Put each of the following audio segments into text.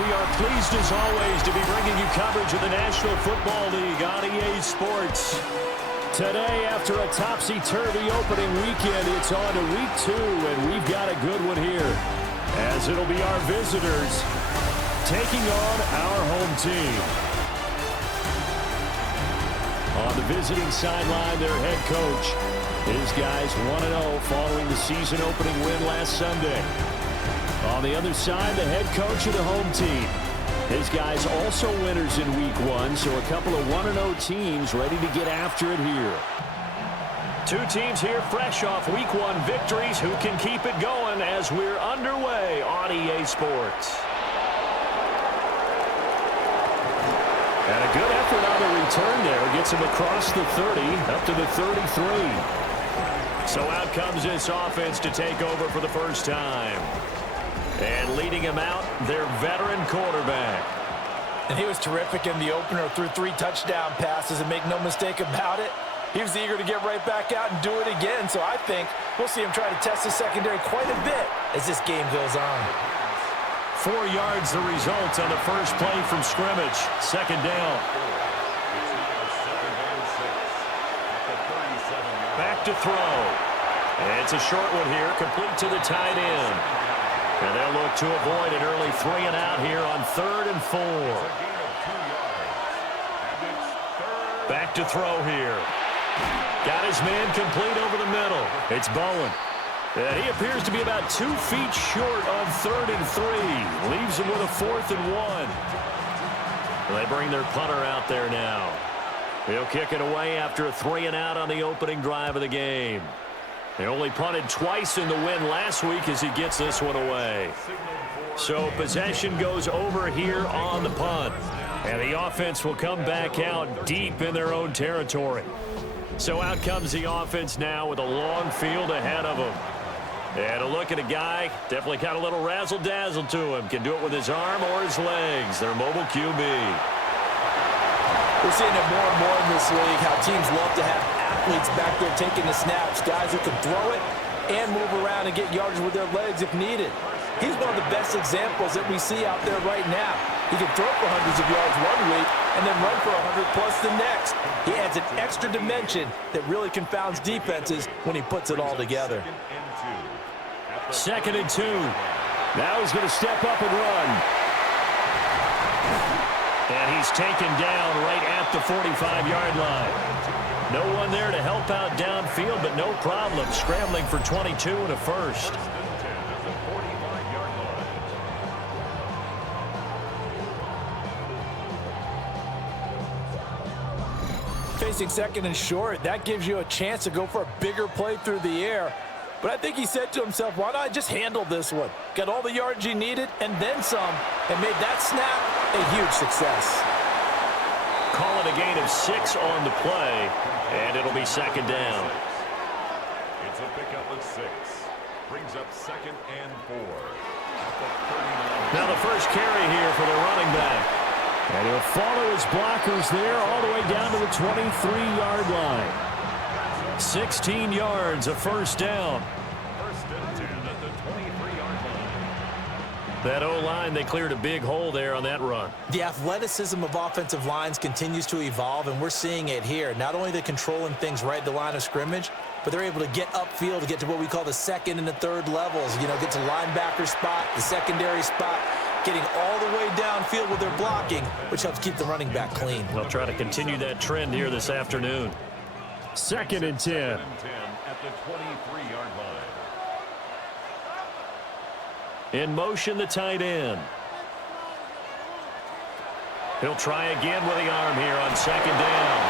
We are pleased as always to be bringing you coverage of the National Football League on EA Sports. Today, after a topsy-turvy opening weekend, it's on to week 2, and we've got a good one here, as it'll be our visitors taking on our home team. On the visiting sideline, their head coach. His guys 1-0 following the season opening win last Sunday. On the other side, the head coach of the home team. His guys also winners in week 1, so a couple of 1-0 teams ready to get after it here. Two teams here fresh off week 1 victories. Who can keep it going as we're underway on EA Sports? And a good effort on the return there. Gets him across the 30, up to the 33. So out comes this offense to take over for the first time. And leading him out, their veteran quarterback. And he was terrific in the opener, threw 3 touchdown passes, and make no mistake about it, he was eager to get right back out and do it again. So I think we'll see him try to test the secondary quite a bit as this game goes on. 4 yards the result on the first play from scrimmage. Second down. Back to throw. And it's a short one here, complete to the tight end. And they'll look to avoid an early 3 and out here on 3rd and 4. Back to throw here. Got his man complete over the middle. It's Bowen. And he appears to be about 2 feet short on 3rd and 3. Leaves him with a 4th and 1. They bring their punter out there now. He'll kick it away after a 3 and out on the opening drive of the game. They only punted twice in the win last week as he gets this one away. So possession goes over here on the punt. And the offense will come back out deep in their own territory. So out comes the offense now with a long field ahead of them. And a look at a guy, definitely got a little razzle-dazzle to him. Can do it with his arm or his legs. Their mobile QB. We're seeing it more and more in this league, how teams love to have athletes back there taking the snaps, guys who can throw it and move around and get yardage with their legs if needed. He's one of the best examples that we see out there right now. He can throw for hundreds of yards one week and then run for 100-plus the next. He adds an extra dimension that really confounds defenses when he puts it all together. 2nd and 2. Now he's going to step up and run. And he's taken down right at the 45-yard line. No one there to help out downfield, but no problem. Scrambling for 22 and a first. Facing 2nd and short, that gives you a chance to go for a bigger play through the air. But I think he said to himself, why not just handle this one? Got all the yards he needed and then some, and made that snap a huge success. Call it a gain of 6 on the play, and it'll be 2nd down. It's a pickup of 6. Brings up 2nd and 4. Now the first carry here for the running back. And he'll follow his blockers there all the way down to the 23-yard line. 16 yards, a first down. First and 10 at the 23-yard line. That O-line, they cleared a big hole there on that run. The athleticism of offensive lines continues to evolve, and we're seeing it here. Not only they're controlling things right at the line of scrimmage, but they're able to get upfield to get to what we call the 2nd and the 3rd levels. You know, get to linebacker spot, the secondary spot, getting all the way downfield with their blocking, which helps keep the running back clean. They'll try to continue that trend here this afternoon. 2nd and 10. 2nd and 10 at the 23-yard line. In motion, the tight end. He'll try again with the arm here on 2nd down.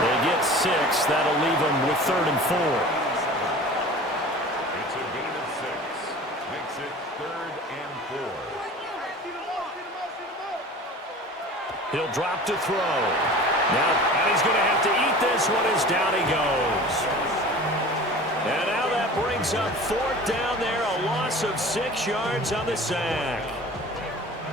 They get 6. That'll leave them with 3rd and 4. It's a gain of 6. Makes it 3rd and 4. He'll drop to throw. Now, and he's going to have to eat this one as down he goes. And now that brings up 4th down there, a loss of 6 yards on the sack.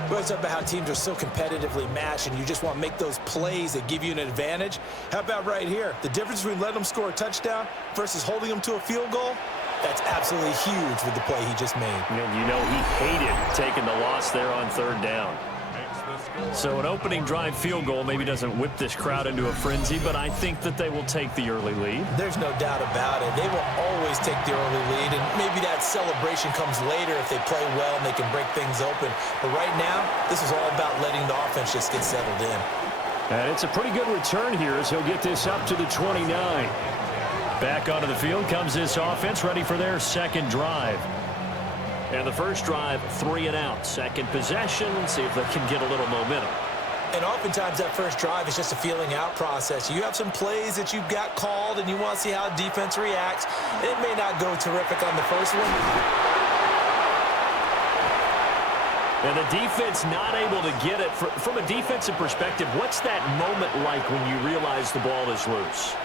We always talk about how teams are so competitively matched, and you just want to make those plays that give you an advantage. How about right here? The difference between letting them score a touchdown versus holding them to a field goal? That's absolutely huge with the play he just made. And you know he hated taking the loss there on third down. So an opening drive field goal maybe doesn't whip this crowd into a frenzy, but I think that they will take the early lead. There's no doubt about it. They will always take the early lead, and maybe that celebration comes later if they play well and they can break things open. But right now, this is all about letting the offense just get settled in. And it's a pretty good return here as he'll get this up to the 29. Back onto the field comes this offense, ready for their second drive. And the first drive, 3 and out. Second possession, see if they can get a little momentum. And oftentimes that first drive is just a feeling out process. You have some plays that you've got called and you want to see how defense reacts. It may not go terrific on the first one. And the defense not able to get it. From a defensive perspective, what's that moment like when you realize the ball is loose?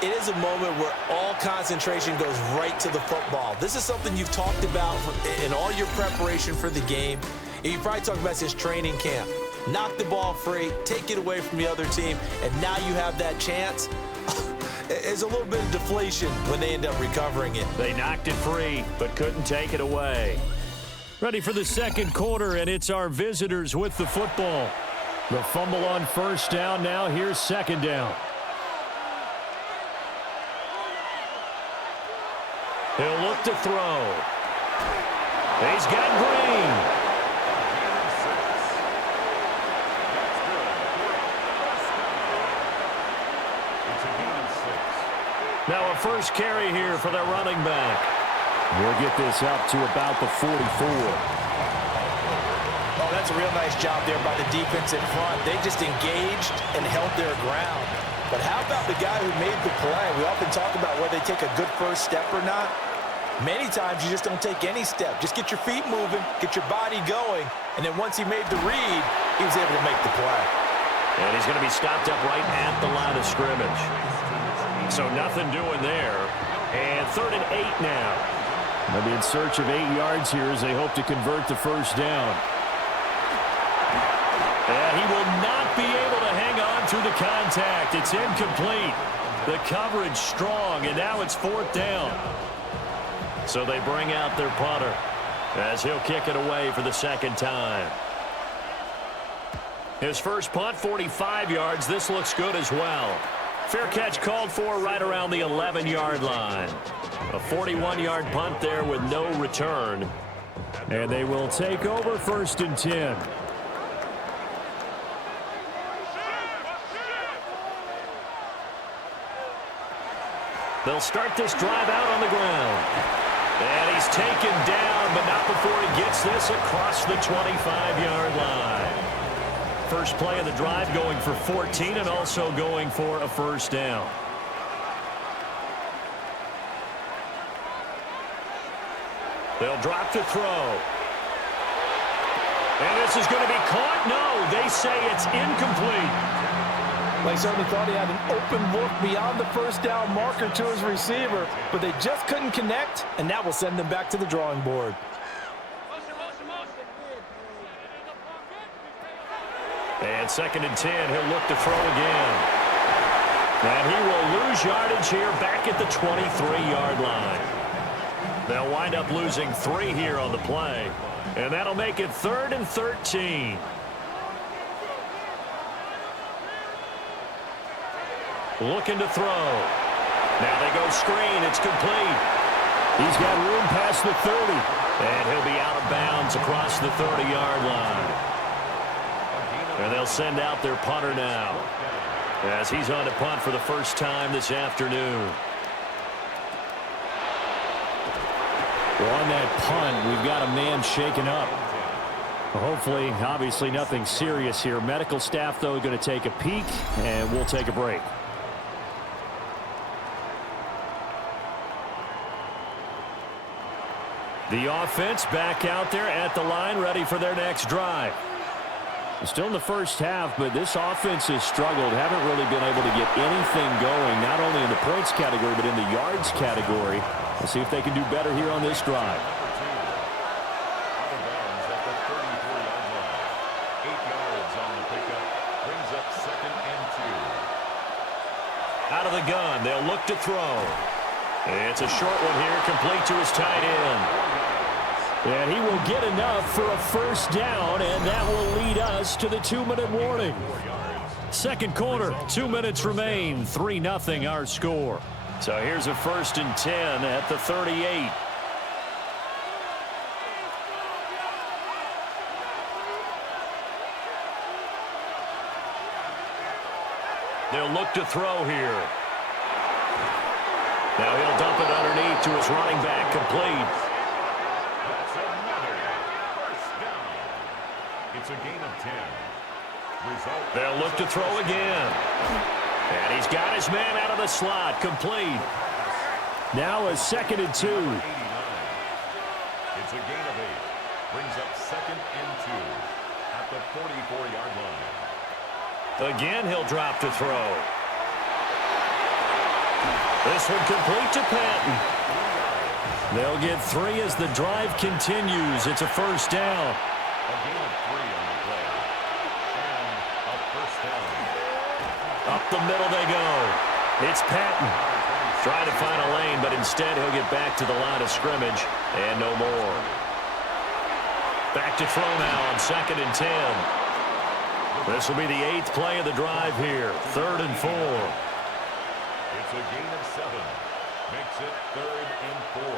It is a moment where all concentration goes right to the football. This is something you've talked about in all your preparation for the game. You probably talked about this training camp. Knock the ball free, take it away from the other team, and now you have that chance. There's a little bit of deflation when they end up recovering it. They knocked it free, but couldn't take it away. Ready for the second quarter, and it's our visitors with the football. The fumble on first down now. Here's second down. He'll look to throw. He's got Green. Now a first carry here for their running back. We'll get this up to about the 44. Oh, that's a real nice job there by the defense in front. They just engaged and held their ground. But how about the guy who made the play? We often talk about whether they take a good first step or not. Many times you just don't take any step. Just get your feet moving, get your body going, and then once he made the read, he was able to make the play. And he's going to be stopped up right at the line of scrimmage. So nothing doing there. And 3rd and 8 now. They'll be in search of 8 yards here as they hope to convert the first down. And he will not be able to hang on through the contact. It's incomplete. The coverage strong, and now it's 4th down. So they bring out their punter as he'll kick it away for the second time. His first punt, 45 yards. This looks good as well. Fair catch called for right around the 11-yard line. A 41-yard punt there with no return. And they will take over 1st and 10. They'll start this drive out on the ground. And he's taken down, but not before he gets this across the 25-yard line. First play of the drive going for 14 and also going for a first down. They'll drop to throw. And this is going to be caught. No, they say it's incomplete. They certainly thought he had an open look beyond the first down marker to his receiver, but they just couldn't connect, and that will send them back to the drawing board. And 2nd and 10, he'll look to throw again. And he will lose yardage here back at the 23-yard line. They'll wind up losing 3 here on the play, and that'll make it 3rd and 13. Looking to throw. Now they go screen. It's complete. He's got room past the 30. And he'll be out of bounds across the 30-yard line. And they'll send out their punter now as he's on to punt for the first time this afternoon. Well, on that punt, we've got a man shaken up. Hopefully, obviously nothing serious here. Medical staff, though, going to take a peek, and we'll take a break. The offense back out there at the line, ready for their next drive. Still in the first half, but this offense has struggled. Haven't really been able to get anything going, not only in the points category, but in the yards category. Let's see if they can do better here on this drive. Out of the gun, they'll look to throw. It's a short one here, complete to his tight end. And he will get enough for a first down, and that will lead us to the 2-minute warning. Second quarter, 2 minutes remain, 3-0 our score. So here's a 1st and 10 at the 38. They'll look to throw here. Now he'll dump it underneath to his running back, complete. That's another first down. It's a gain of 10. Result. They'll look to throw again. And he's got his man out of the slot, complete. Now a 2nd and 2. It's a gain of 8. Brings up 2nd and 2 at the 44-yard line. Again, he'll drop to throw. This one complete to Patton. They'll get 3 as the drive continues. It's a first down. A gain of 3 on the play. And a first down. Up the middle they go. It's Patton. Trying to find a lane, but instead he'll get back to the line of scrimmage. And no more. Back to throw now on 2nd and 10. This will be the 8th play of the drive here. 3rd and 4. It's a gain of 7. Makes it 3rd and 4.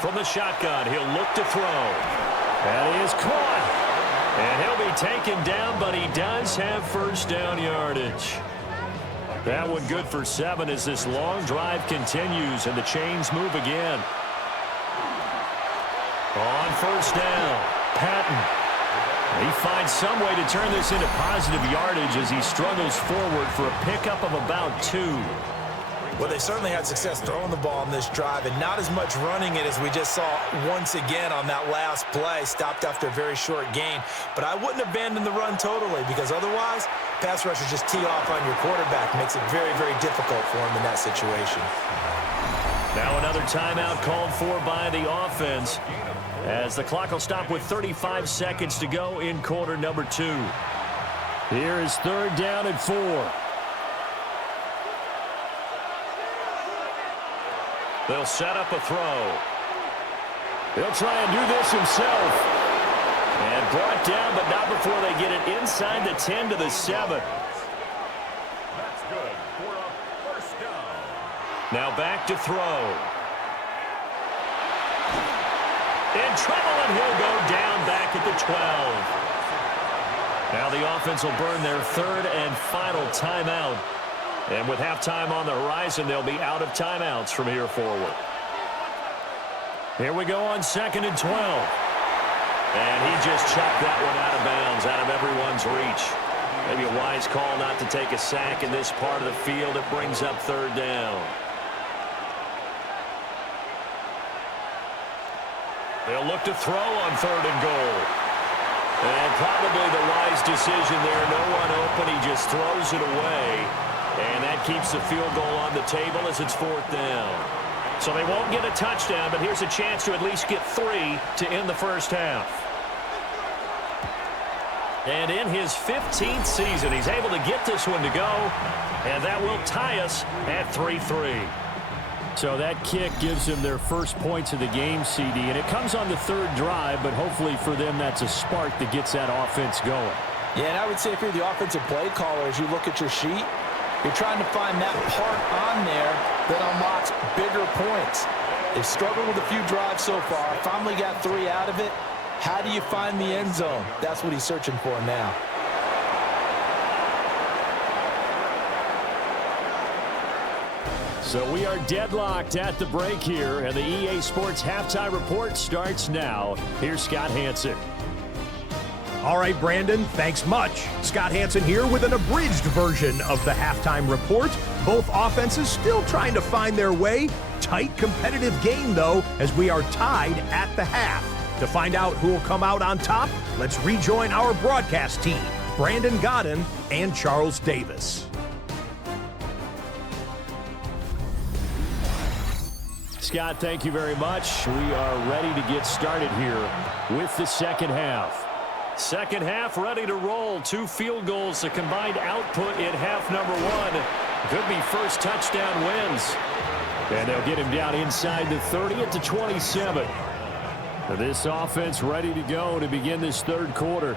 From the shotgun, he'll look to throw. That is caught. And he'll be taken down, but he does have first down yardage. That one good for 7 as this long drive continues and the chains move again. On first down, Patton. He finds some way to turn this into positive yardage as he struggles forward for a pickup of about 2. Well, they certainly had success throwing the ball on this drive and not as much running it as we just saw once again on that last play. Stopped after a very short gain. But I wouldn't abandon the run totally because otherwise, pass rushers just tee off on your quarterback. Makes it very, very difficult for him in that situation. Now another timeout called for by the offense as the clock will stop with 35 seconds to go in quarter number 2. Here is 3rd down and 4. They'll set up a throw. He'll try and do this himself. And brought down, but not before they get it inside the 10 to the 7. That's good for a first down. Now back to throw. In trouble, and he'll go down back at the 12. Now the offense will burn their 3rd and final timeout. And with halftime on the horizon, they'll be out of timeouts from here forward. Here we go on 2nd and 12. And he just chucked that one out of bounds, out of everyone's reach. Maybe a wise call not to take a sack in this part of the field. It brings up 3rd down. They'll look to throw on 3rd and goal. And probably the wise decision there. No one open. He just throws it away. And that keeps the field goal on the table as it's 4th down. So they won't get a touchdown, but here's a chance to at least get 3 to end the first half. And in his 15th season, he's able to get this one to go. And that will tie us at 3-3. So that kick gives them their first points of the game, CD. And it comes on the 3rd drive, but hopefully for them that's a spark that gets that offense going. Yeah, and I would say if you're the offensive play caller, as you look at your sheet, you're trying to find that part on there that unlocks bigger points. They've struggled with a few drives so far. Finally got 3 out of it. How do you find the end zone? That's what he's searching for now. So we are deadlocked at the break here, and the EA Sports Halftime Report starts now. Here's Scott Hansen. All right, Brandon, thanks much. Scott Hansen here with an abridged version of the halftime report. Both offenses still trying to find their way. Tight, competitive game, though, as we are tied at the half. To find out who will come out on top, let's rejoin our broadcast team, Brandon Godden and Charles Davis. Scott, thank you very much. We are ready to get started here with the second half. Second half ready to roll. 2 field goals, the combined output in half number 1. Could be first touchdown wins. And they'll get him down inside the 30 at the 27. This offense ready to go to begin this third quarter.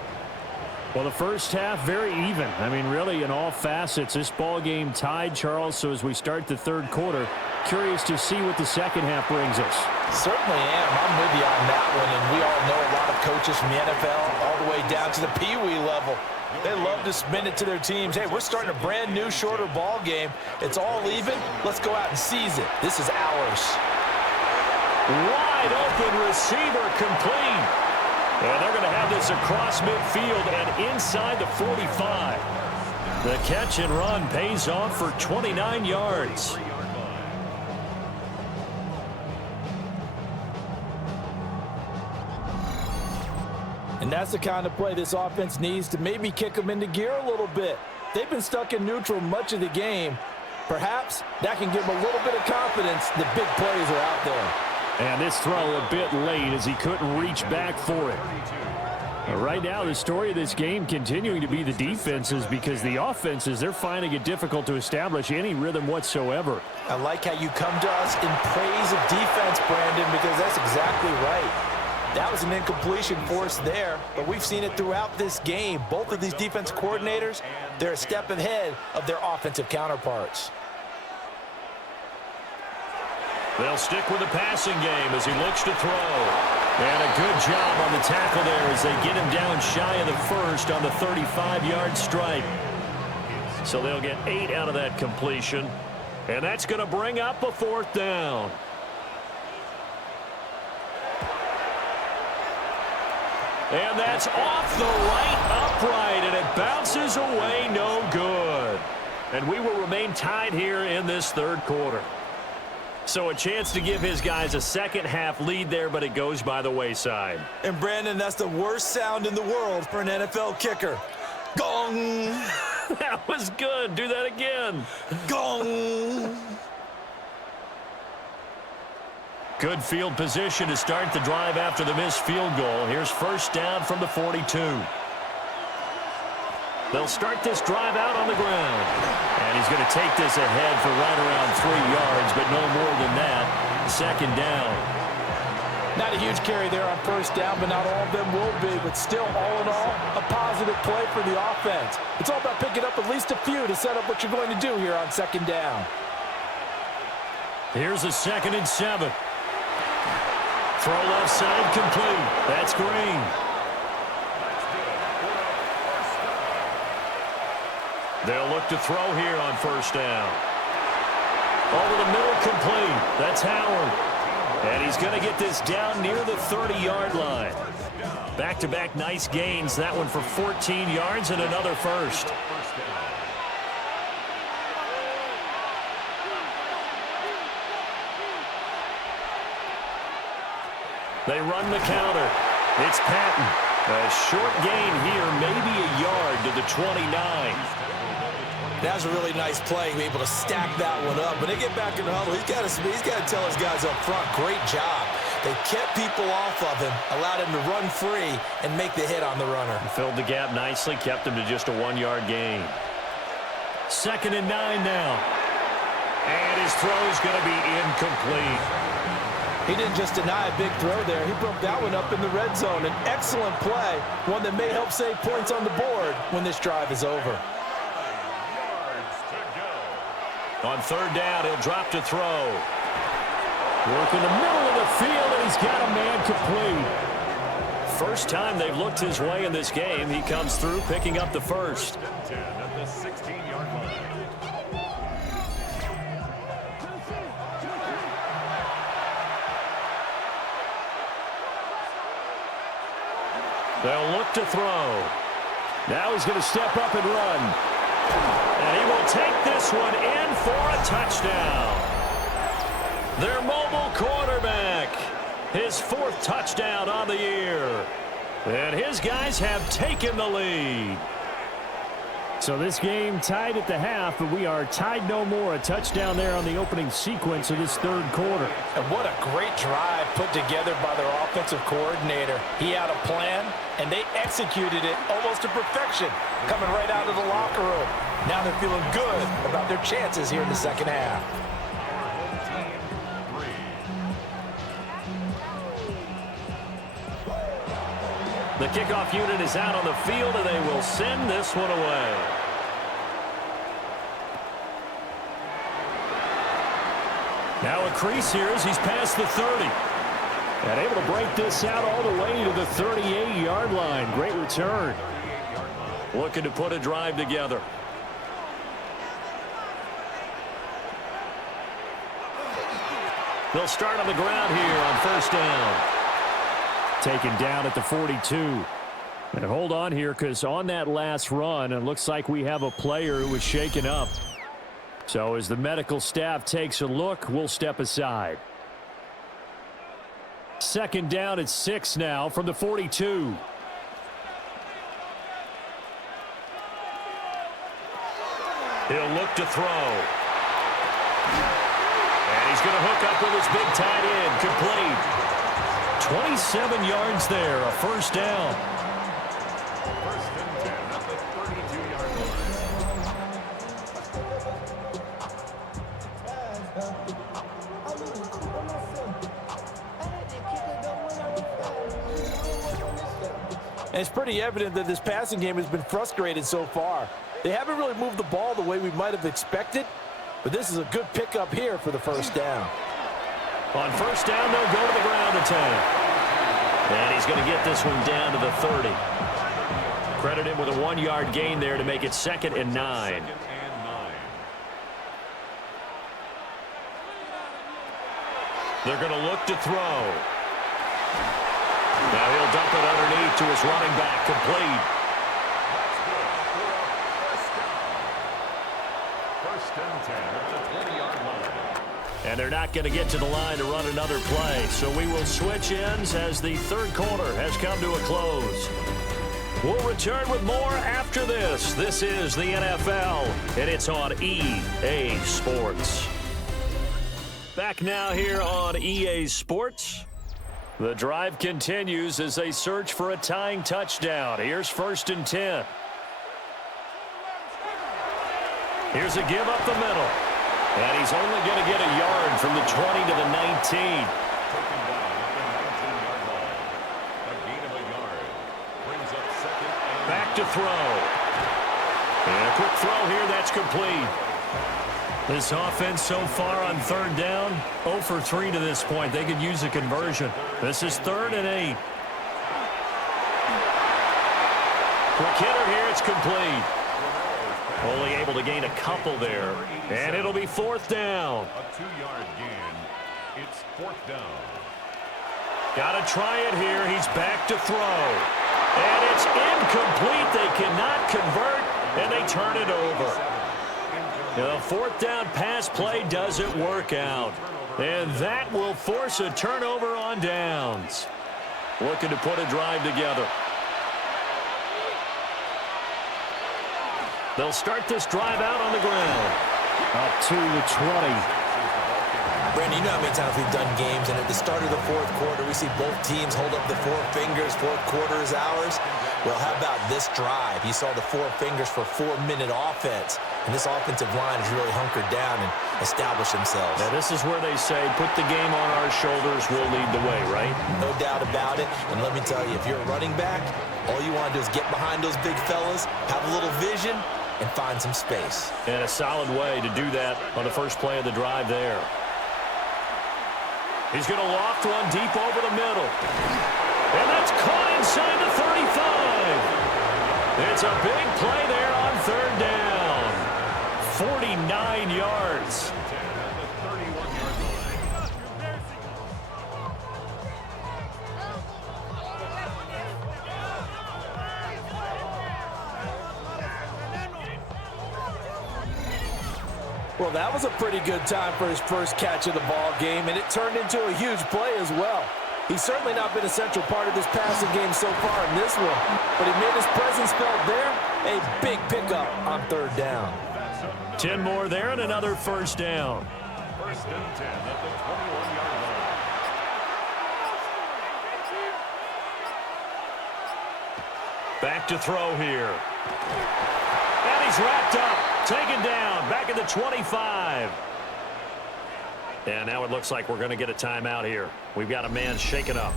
Well, the first half, very even. I mean, really, in all facets, this ball game tied, Charles. So as we start the third quarter, curious to see what the second half brings us. Certainly am. I'm with you on that one. And we all know a lot of coaches from the NFL all the way down to the Pee-wee level. They love to spin it to their teams. Hey, we're starting a brand new, shorter ball game. It's all even. Let's go out and seize it. This is ours. Wide open receiver complete. And they're going to have this across midfield and inside the 45. The catch and run pays off for 29 yards. And that's the kind of play this offense needs to maybe kick them into gear a little bit. They've been stuck in neutral much of the game. Perhaps that can give them a little bit of confidence that big plays are out there. And this throw a bit late as he couldn't reach back for it. Right now, the story of this game continuing to be the defenses, because the offenses, they're finding it difficult to establish any rhythm whatsoever. I like how you come to us in praise of defense, Brandon, because that's exactly right. That was an incompletion for us there, but we've seen it throughout this game. Both of these defense coordinators, they're a step ahead of their offensive counterparts. They'll stick with the passing game as he looks to throw. And a good job on the tackle there as they get him down shy of the first on the 35-yard stripe. So they'll get 8 out of that completion. And that's going to bring up a fourth down. And that's off the right upright, and it bounces away no good. And we will remain tied here in this third quarter. So a chance to give his guys a second-half lead there, but it goes by the wayside. And, Brandon, that's the worst sound in the world for an NFL kicker. Gong! That was good. Do that again. Gong! Good field position to start the drive after the missed field goal. Here's first down from the 42. They'll start this drive out on the ground. And he's going to take this ahead for right around 3 yards, but no more than that. Second down. Not a huge carry there on first down, but not all of them will be. But still, all in all, a positive play for the offense. It's all about picking up at least a few to set up what you're going to do here on second down. Here's a 2nd and 7. Throw left side complete. That's Green. They'll look to throw here on first down. Over the middle complete. That's Howard. And he's going to get this down near the 30-yard line. Back-to-back nice gains. That one for 14 yards and another first. They run the counter. It's Patton. A short gain here, maybe a yard to the 29. That was a really nice play, be able to stack that one up. When they get back in the huddle, he's got to tell his guys up front, great job. They kept people off of him, allowed him to run free and make the hit on the runner. Filled the gap nicely, kept him to just a 1-yard gain. 2nd and 9 now. And his throw's going to be incomplete. He didn't just deny a big throw there. He broke that one up in the red zone. An excellent play, one that may help save points on the board when this drive is over. On third down, he'll drop to throw. Work in the middle of the field, and he's got a man complete. First time they've looked his way in this game. He comes through, picking up the first. At the 16-yard line. They'll look to throw. Now he's going to step up and run. And he will take this one in for a touchdown. Their mobile quarterback. His 4th touchdown on the year. And his guys have taken the lead. So this game tied at the half, but we are tied no more. A touchdown there on the opening sequence of this third quarter. And what a great drive put together by their offensive coordinator. He had a plan, and they executed it almost to perfection, coming right out of the locker room. Now they're feeling good about their chances here in the second half. The kickoff unit is out on the field, and they will send this one away. Now a crease here as he's past the 30. And able to break this out all the way to the 38-yard line. Great return. Looking to put a drive together. They'll start on the ground here on first down. Taken down at the 42. And hold on here, because on that last run, it looks like we have a player who was shaken up. So as the medical staff takes a look, we'll step aside. Second down at 6 now from the 42. He'll look to throw. And he's going to hook up with his big tight end. Complete. 27 yards there, a first down. First and 10 at the 32-yard And it's pretty evident that this passing game has been frustrated so far. They haven't really moved the ball the way we might have expected, but this is a good pickup here for the first down. On first down, they'll go to the ground attack. And he's going to get this one down to the 30. Credit him with a 1-yard gain there to make it 2nd and 9. They're going to look to throw. Now he'll dump it underneath to his running back, complete. First and 10 at the 20-yard line. And they're not going to get to the line to run another play. So we will switch ends as the third quarter has come to a close. We'll return with more after this. This is the NFL, and it's on EA Sports. Back now here on EA Sports. The drive continues as they search for a tying touchdown. Here's first and 10. Here's a give up the middle. And he's only going to get a yard from the 20 to the 19. Taken down at the 19-yard line. A gain of a yard. Brings up second and Back to throw. And a quick throw here, that's complete. This offense so far on third down, 0 for 3 to this point. They could use a conversion. This is 3rd and 8. Quick hitter here, it's complete. Only able to gain a couple there. And it'll be 4th down. a 2-yard gain. It's 4th down. Got to try it here. He's back to throw. And it's incomplete. They cannot convert, and they turn it over. The 4th down pass play doesn't work out. And that will force a turnover on downs. Looking to put a drive together. They'll start this drive out on the ground. Up to the 20. Brandon, you know how many times we've done games, and at the start of the fourth quarter, we see both teams hold up the 4 fingers, fourth quarter is ours. Well, how about this drive? You saw the 4 fingers for 4-minute offense, and this offensive line has really hunkered down and established themselves. Now, this is where they say, put the game on our shoulders, we'll lead the way, right? No doubt about it, and let me tell you, if you're a running back, all you want to do is get behind those big fellas, have a little vision, and find some space. And a solid way to do that on the first play of the drive there. He's going to loft one deep over the middle. And that's caught inside the 35. It's a big play there on 3rd down. 49 yards. Well, that was a pretty good time for his first catch of the ball game, and it turned into a huge play as well. He's certainly not been a central part of this passing game so far in this one, but he made his presence felt there. A big pickup on 3rd down. 10 more there and another first down. First and 10 at the 21-yard line. Back to throw here. And he's wrapped up. Taken down, back at the 25. And now it looks like we're going to get a timeout here. We've got a man shaken up.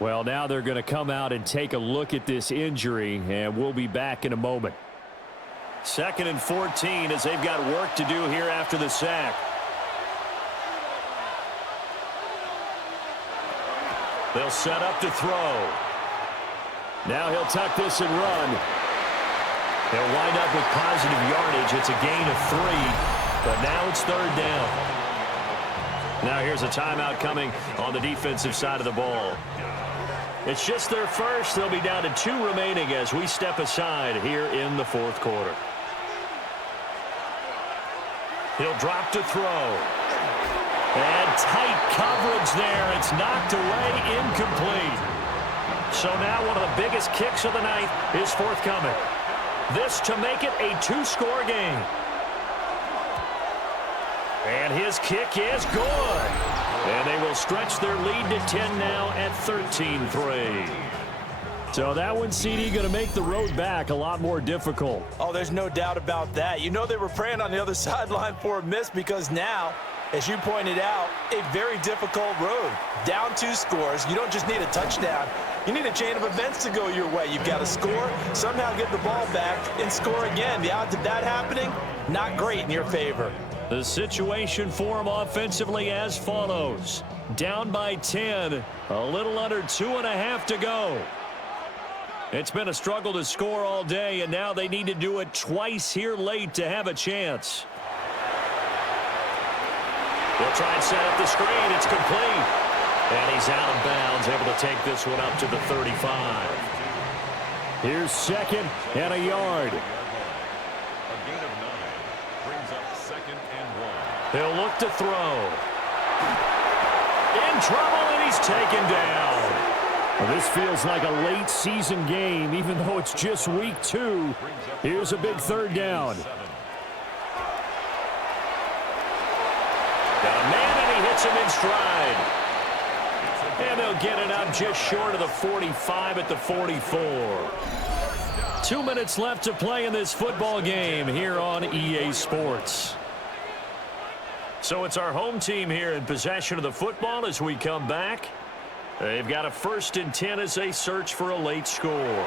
Well, now they're going to come out and take a look at this injury, and we'll be back in a moment. 2nd and 14 as they've got work to do here after the sack. They'll set up to throw. Now he'll tuck this and run. They'll wind up with positive yardage. It's a gain of 3, but now it's 3rd down. Now here's a timeout coming on the defensive side of the ball. It's just their first. They'll be down to 2 remaining as we step aside here in the 4th quarter. He'll drop to throw. And tight coverage there. It's knocked away, incomplete. So now one of the biggest kicks of the night is forthcoming. This to make it a 2-score game. And his kick is good. And they will stretch their lead to 10 now at 13-3. So that one, CD, going to make the road back a lot more difficult. Oh, there's no doubt about that. You know they were praying on the other sideline for a miss because now, as you pointed out, a very difficult road. Down 2 scores. You don't just need a touchdown. You need a chain of events to go your way. You've got to score, somehow get the ball back, and score again. The odds of that happening, not great in your favor. The situation for them offensively as follows. Down by 10, a little under 2.5 to go. It's been a struggle to score all day, and now they need to do it twice here late to have a chance. They'll try and set up the screen. It's complete. And he's out of bounds, able to take this one up to the 35. Here's 2nd and a yard. A gain of 9 brings up 2nd and 1. He'll look to throw. In trouble, and he's taken down. Well, this feels like a late season game, even though it's just week 2. Here's a big 3rd down. Got a man, and he hits him in stride. And they'll get it up just short of the 45 at the 44. 2 minutes left to play in this football game here on EA Sports. So it's our home team here in possession of the football as we come back. They've got a 1st and 10 as they search for a late score.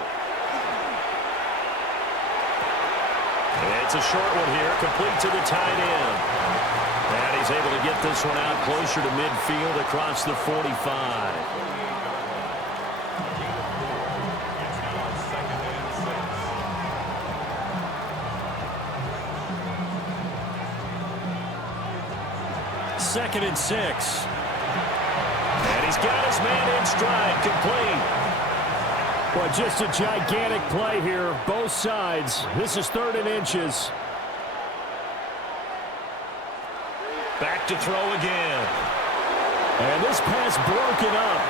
It's a short one here, complete to the tight end. And he's able to get this one out closer to midfield across the 45. Second and 6. And he's got his man in stride, complete. Well, just a gigantic play here, both sides. This is 3rd and inches. Back to throw again. And this pass broken up.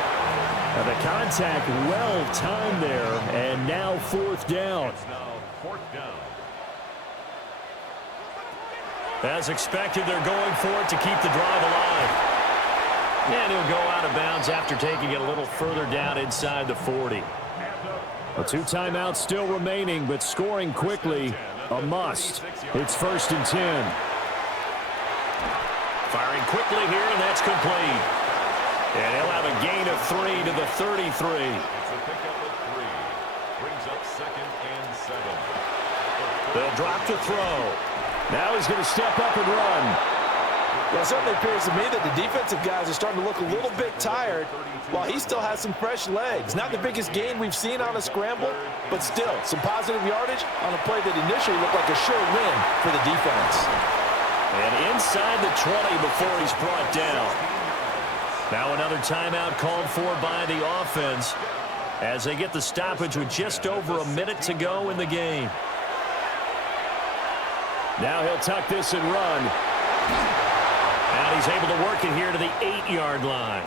And the contact well timed there. And now 4th down. It's now 4th down. As expected, they're going for it to keep the drive alive. And he'll go out of bounds after taking it a little further down inside the 40. A 2 timeouts still remaining, but scoring quickly, a must. It's 1st and 10. Firing quickly here, and that's complete. And he'll have a gain of 3 to the 33. It's a pickup of 3. Brings up 2nd and 7. They'll drop to throw. Now he's going to step up and run. Well, it certainly appears to me that the defensive guys are starting to look a little bit tired while he still has some fresh legs. Not the biggest gain we've seen on a scramble, but still some positive yardage on a play that initially looked like a sure win for the defense. And inside the 20 before he's brought down. Now another timeout called for by the offense as they get the stoppage with just over a minute to go in the game. Now he'll tuck this and run. And he's able to work it here to the 8-yard line.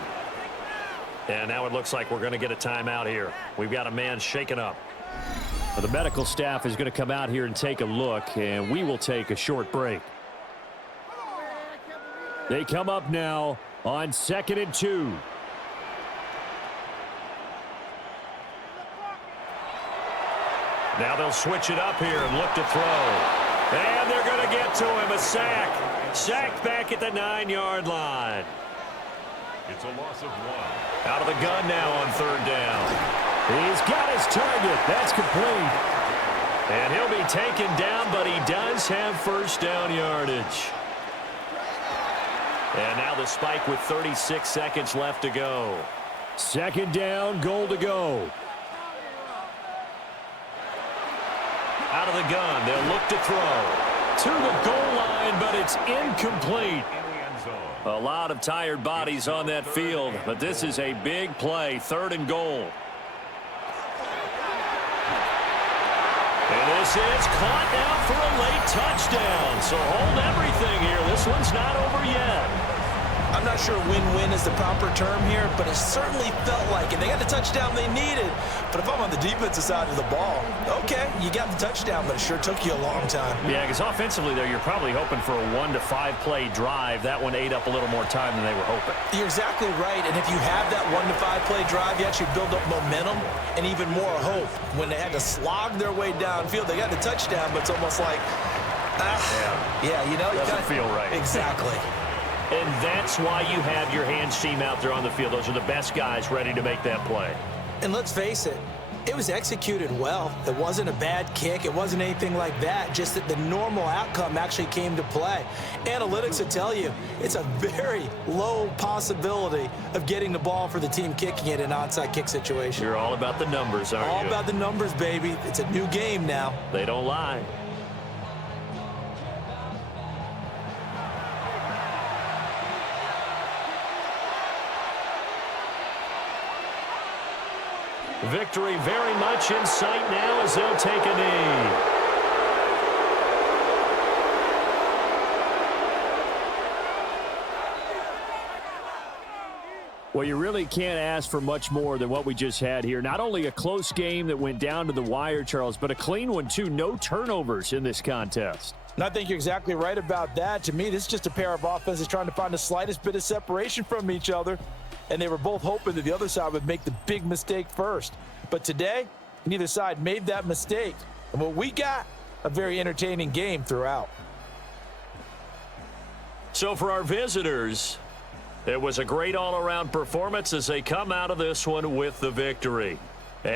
And now it looks like we're going to get a timeout here. We've got a man shaken up. The medical staff is going to come out here and take a look, and we will take a short break. They come up now on 2nd and 2. Now they'll switch it up here and look to throw. And they're going to get to him. A sack. Sacked back at the 9-yard line. It's a loss of 1. Out of the gun now on third down. He's got his target. That's complete. And he'll be taken down, but he does have first down yardage. And now the spike with 36 seconds left to go. Second down, goal to go. Out of the gun, they'll look to throw. To the goal line, but it's incomplete. A lot of tired bodies on that field, but this is a big play, third and goal. And this is caught now for a late touchdown. So hold everything here. This one's not over yet. I'm not sure win-win is the proper term here, but it certainly felt like it. They got the touchdown they needed. But if I'm on the defensive side of the ball, okay, you got the touchdown, but it sure took you a long time. Yeah, because offensively there, you're probably hoping for a 1 to 5 play drive. That one ate up a little more time than they were hoping. You're exactly right, and if you have that 1 to 5 play drive, you actually build up momentum and even more hope. When they had to slog their way downfield, they got the touchdown, but it's almost like, yeah, you know, doesn't feel right. Exactly. And that's why you have your hands team out there on the field. Those are the best guys ready to make that play. And let's face it, it was executed well. It wasn't a bad kick. It wasn't anything like that. Just that the normal outcome actually came to play. Analytics will tell you it's a very low possibility of getting the ball for the team kicking it in an onside kick situation. You're all about the numbers, aren't you? All about the numbers, baby. It's a new game now. They don't lie. Victory very much in sight now as they'll take a knee. Well, you really can't ask for much more than what we just had here. Not only a close game that went down to the wire, Charles, but a clean one, too. No turnovers in this contest. And I think you're exactly right about that. To me, this is just a pair of offenses trying to find the slightest bit of separation from each other. And they were both hoping that the other side would make the big mistake first. But today, neither side made that mistake. And what we got, a very entertaining game throughout. So for our visitors, it was a great all-around performance as they come out of this one with the victory. And